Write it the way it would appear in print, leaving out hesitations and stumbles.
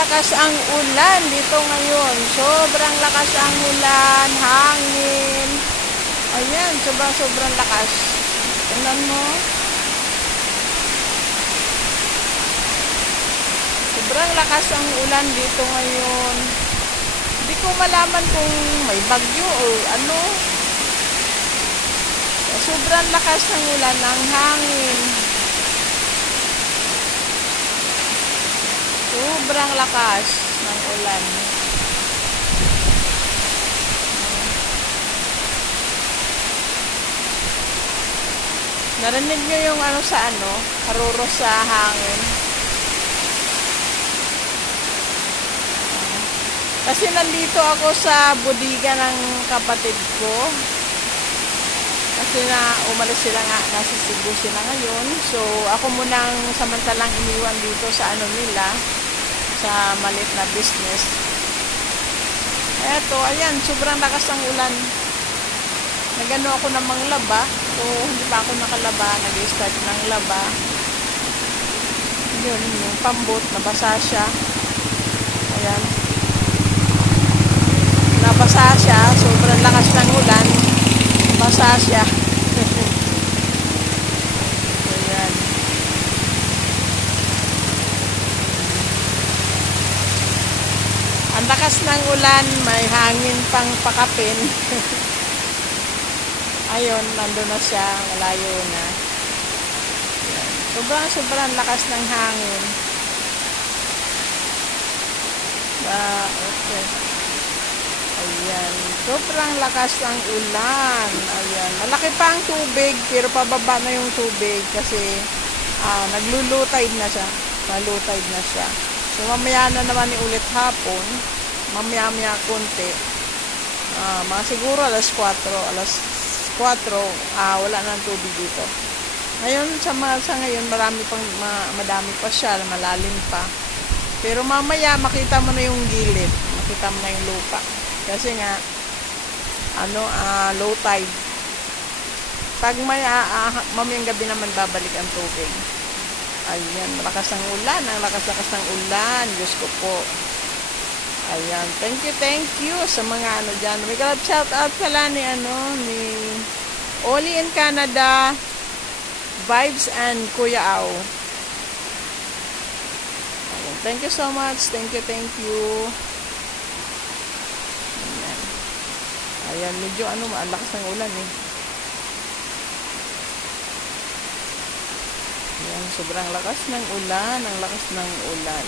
lakas ang ulan dito ngayon. Sobrang lakas ang ulan, hangin. Ayan, sobrang lakas. Tingnan mo. Sobrang lakas ang ulan dito ngayon. Hindi ko malaman kung may bagyo o ano. Sobrang lakas ng ulan, ng hangin. Sobrang lakas ng ulan. Narinig nyo yung ano sa ano, haruro sa hangin. Kasi nandito ako sa bodega ng kapatid ko. Kasi na umalis sila nga, nasa Cebu sila ngayon. So ako munang samantalang iniwan dito sa ano nila, sa maliit na business. Eto, ayan, sobrang lakas ng ulan. Nagano ako ng manglaba. So hindi pa ako nakalaba, nag-start ng laba. Yun, yung pambot, nabasa siya. Ayan. Nabasa siya, sobrang lakas ng ulan. Basa siya. Ayan. Ang lakas ng ulan, may hangin pang pakapin. Ayun, nandun na siya, malayo na. Ayan. Sobrang lakas ng hangin. Okay. Ayan, sobrang lakas ng ulan. Ayan, malaki pa ang tubig, pero pababa na yung tubig kasi naglulow tide na siya. Malutide na siya. So mamaya na naman ulit hapon, mamaya konti. Mga siguro alas 4, wala na ang tubig dito. Ngayon, sa ngayon, madami pa siya, malalim pa. Pero mamaya, makita mo na yung gilid. Makita mo na yung lupa. Kasi nga, low tide. Pag mamayang gabi naman babalik ang tubig. Ayan, malakas ang ulan. Ang lakas-lakas ng ulan. Diyos ko po. Ayan, thank you sa mga dyan. May shout out pala ni Oli in Canada, Vibes and Kuya Au. Ayan, thank you so much. Thank you. Ayan, medyo ang lakas ng ulan eh. Ayan, sobrang lakas ng ulan, ang lakas ng ulan.